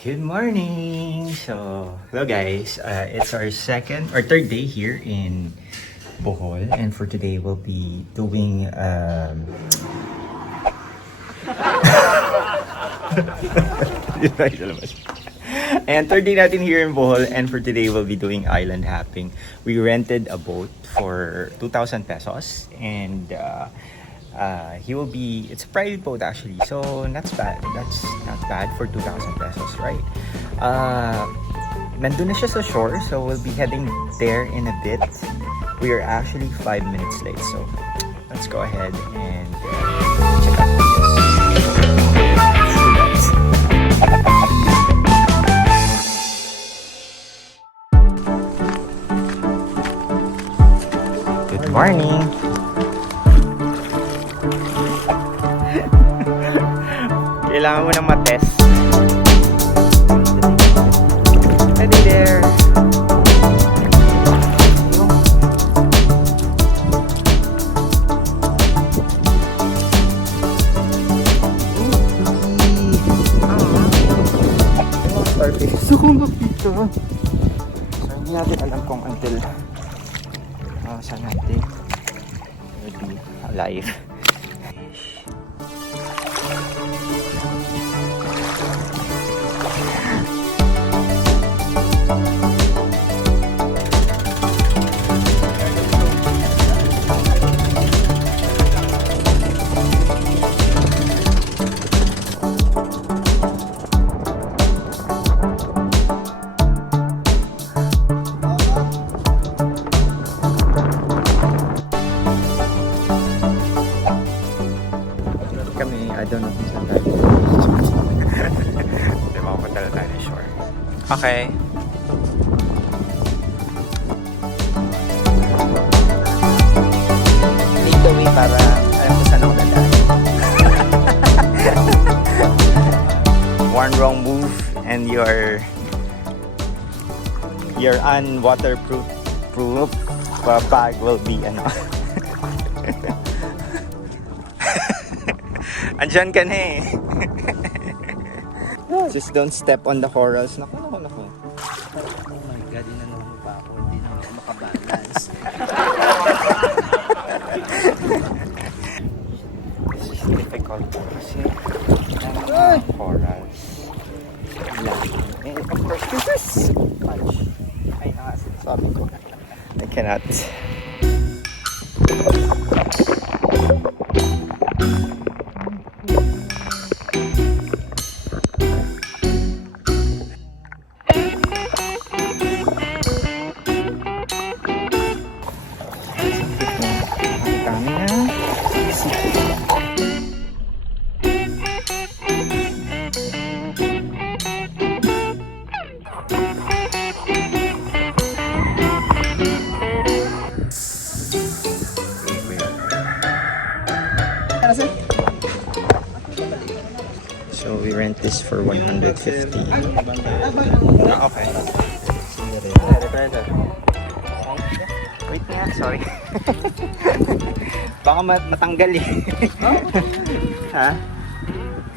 Good morning! So, hello guys. It's our second or third day here in Bohol, and for today we'll be doing and third day natin here in Bohol, and for today we'll be doing island hopping. We rented a boat for 2,000 pesos, and it's a private boat actually, so that's not bad for 2,000 pesos, right? Nandun na siya sa shore, so we'll be heading there in a bit. We are actually 5 minutes late, so let's go ahead and check out this. Good morning! Kailangan mo nang matest. Ready there. Starfish. Gusto kong makita. So, hindi natin alam kung until saan natin will be alive. I don't know kung saan tayo. Hindi, makapunta na tayo ng shore. Okay. Lead the way para alam ko saan ako dadaan. One wrong move and your unwaterproof bag will be Andyan ka na eh. Just don't step on the corals. Naku. Oh my God, inanong pa ako. Hindi na ako makabalance. This is difficult kasi ang corals. And of course, this is punch. Ay, sabi ko. I cannot. So we rent this for 150. Okay. Wait nga, sorry. Baka matanggal eh. Ha?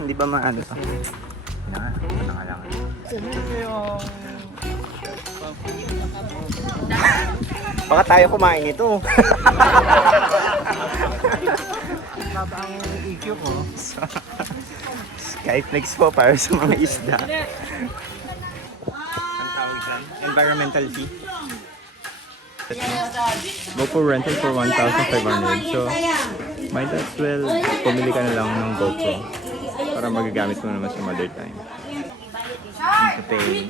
Hindi ba maano to? Ano ka lang. Baka tayo kumain ito. Baba ang EQ ko. Skyflex po para sa mga isda. Ang tawag dyan? Environmental fee. GoPro rental for 1,500. So, might as well pumili ka na lang ng GoPro para magagamit mo naman some other time. You to pay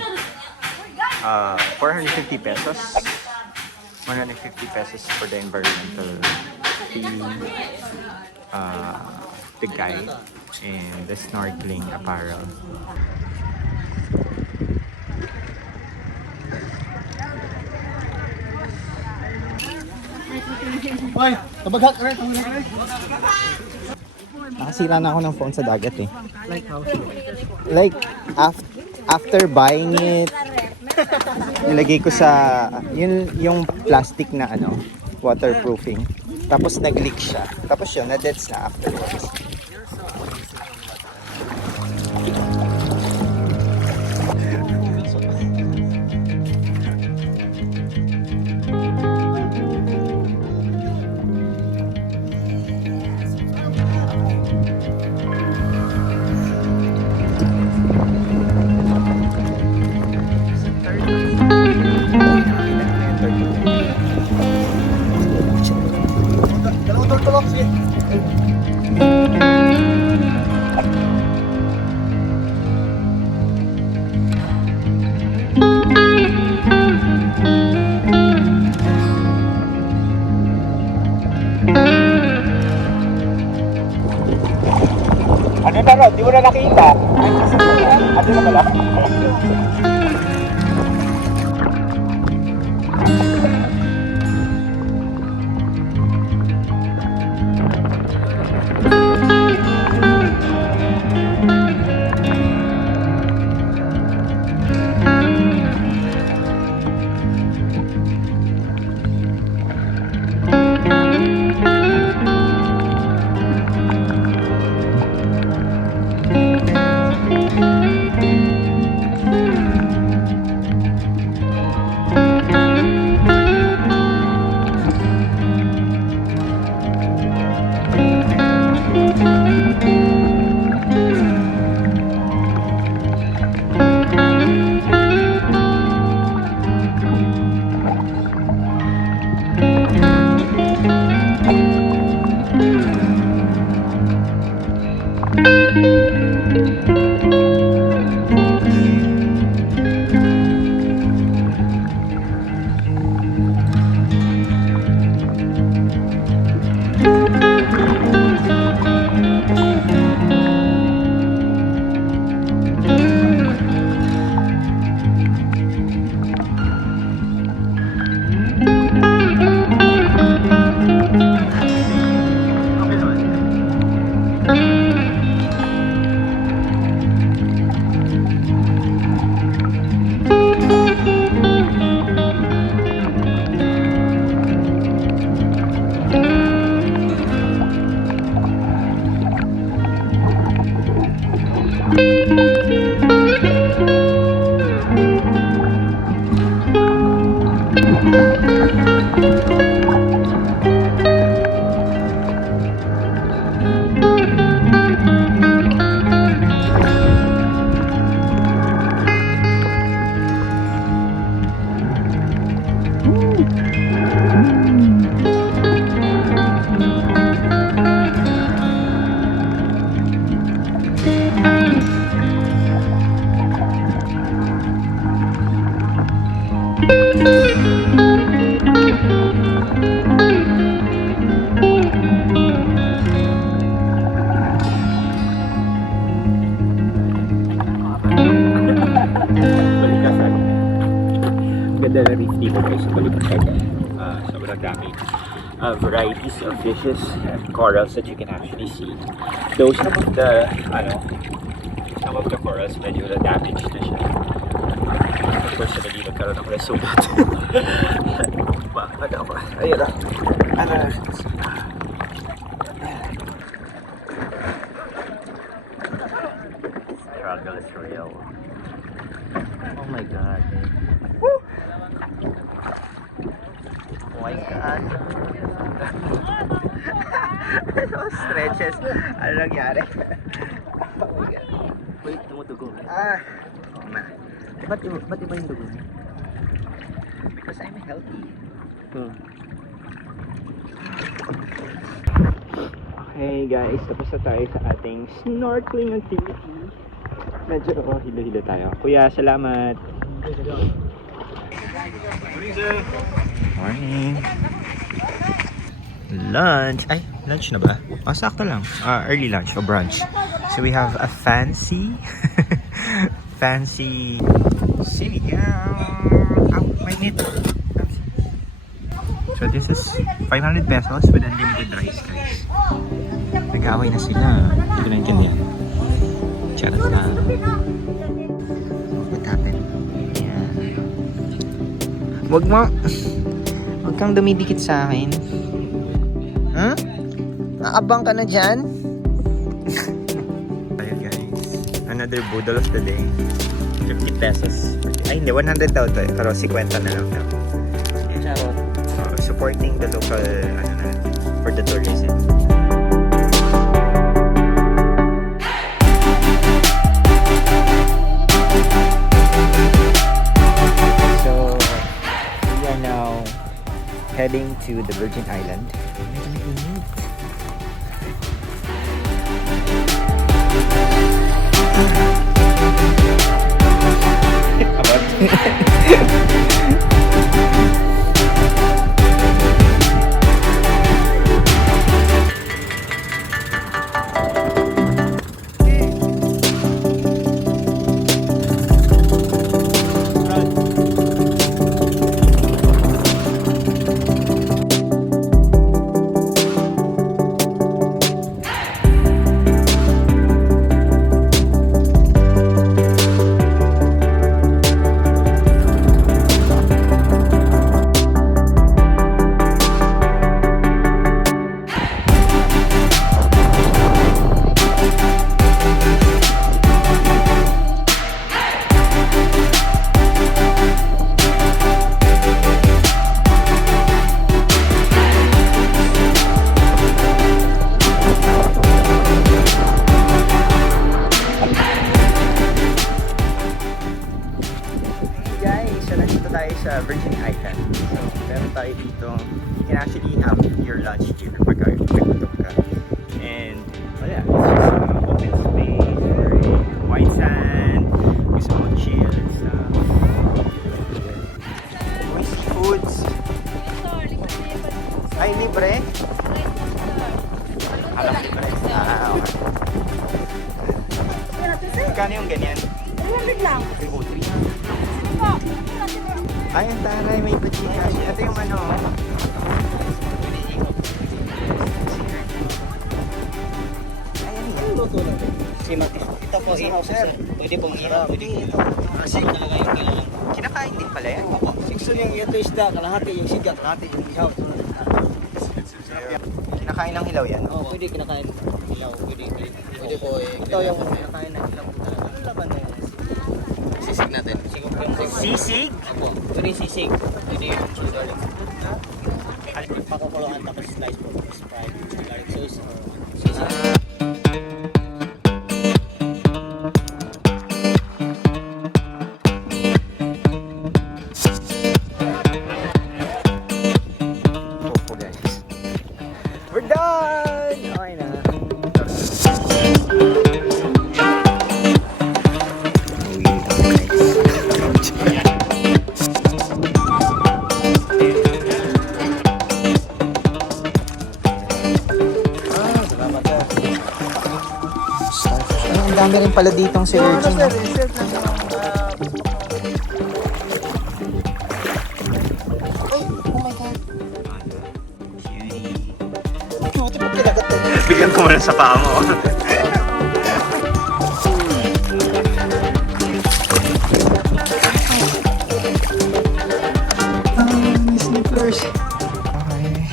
450 pesos. 150 pesos for the environmental fee, the guide, and the snorkeling apparel. Hoy, tabagak rin. Nakasira na ako ng phone sa dagat eh. Like how? Like, after buying it, nilagay ko sa yung plastic na waterproofing. Tapos nag-leak siya. Tapos yun, na-deads na afterwards. Balicasag. Ganda na rin dito guys sa Balicasag. Sobrang dami varieties of fishes and corals that you can actually see. Though some of the corals medyo damaged na siya. Personally, nagkaroon ako ng sulat. Bakit ako? Ayun na. Struggle is real. Oh my god. Woo! Oh my god. Ano stretches? Ano nangyari? Oh my god. Wait, tumutugo. Oo na. Ba't iba yung dugo niya? Because I'm healthy. Okay guys, tapos na tayo sa ating snorkeling activity. Medyo hilo-hilo tayo. Kuya, salamat. Morning, sir. Morning. Lunch. Ay, lunch na ba? Sakto lang. Early lunch or brunch. So we have a fancy my meat. So this is 500 pesos with unlimited rice, guys. Nag-aaway na sila. Hindi ko naintindihan. Charot na. What happened? Yeah. Wag kang dumidikit sa akin. Huh? Naabang ka na dyan? Ayun guys. Another boodle of the day. 50 pesos. Ay hindi, 100 daw to. Pero 50 na lang daw. Charot. Supporting the local for the tourism. So we are now heading to the Virgin Island. tayo sa Virgin Island. So, meron tayo dito. You can actually have your lunch here pagka gutom ka. And, wala. It's just open space or white sand. Gusto mo chill and stuff. May seafoods. Ay, libre? Alam, libre. Ah, okay. Magkano yung ganyan? 300 lang. Oh, 300. Ay, ang taray, may Gcash. Ito yung ano. Ay, ano yan? Luto lang. Ito po, ihaw sir. Pwede pong ihaw. Pwede ito. Asik talaga yung kailangan. Kinakain din pala yan. Sikso yung ito isda, kalahati yung sigat, kalahati yung ihaw. Kinakain ng hilaw yan. Oo, pwede kinakain. Ilaw, pwede. Pwede po eh. Ito yung kinakain ng ilaw. Ano laban na yung sisig natin? Siguro yung Sisig? Opo, pwede yung sisig. Pwede yung garlic. Pakukuluan tapos slice po. Sprite, garlic sauce or sisig. We're done! Okay na. Ang dami rin pala ditong si Virgin. Bigyan ko muna sa paa mo. Snifflers. Okay.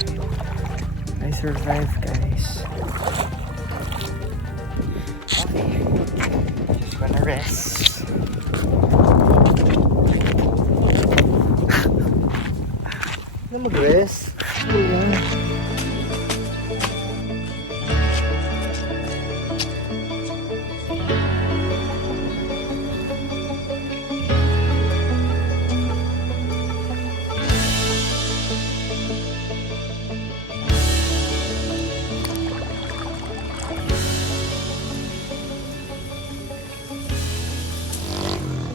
I survived, guys. Okay. Just gonna rest. Na mag-rest.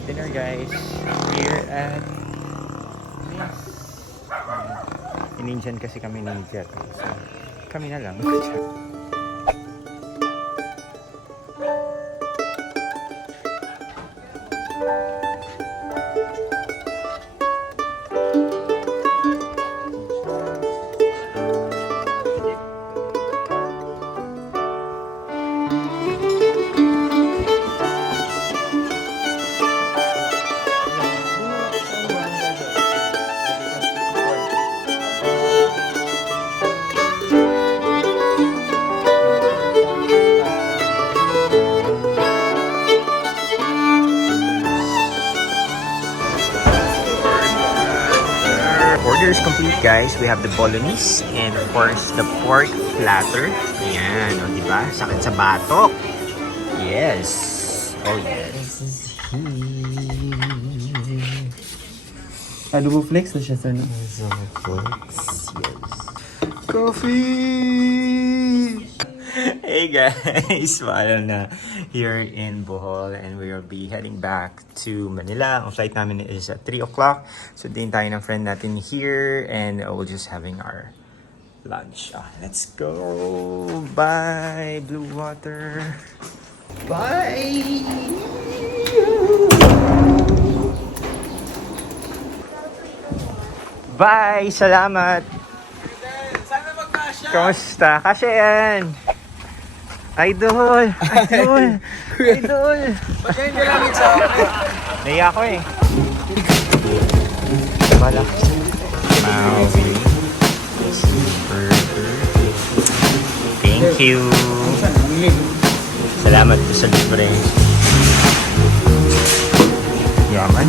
Dinner, guys. Here at Inindian kasi kami ni Jethro. So, kami na lang. Order is complete, guys. We have the bolognese and of course the pork platter. Ayan, o diba? Sakit sa batok. Yes. Oh yes. Adobo flakes na siya, sir. Yes. Coffee! Hey guys, paalam na here in Bohol and we will be heading back to Manila. Ang flight namin is at 3 o'clock. So din tayo ng friend natin here and we're just having our lunch. Let's go! Bye, Blue Water! Bye! Bye! Salamat! Sana magkasya! Kamusta? Kasya yan! Idol! Idol! Idol! Pagkain ka lang sa akin. Naiya ako eh. Balak. Maui. Burger. Thank you. Salamat po sa libre. Yaman.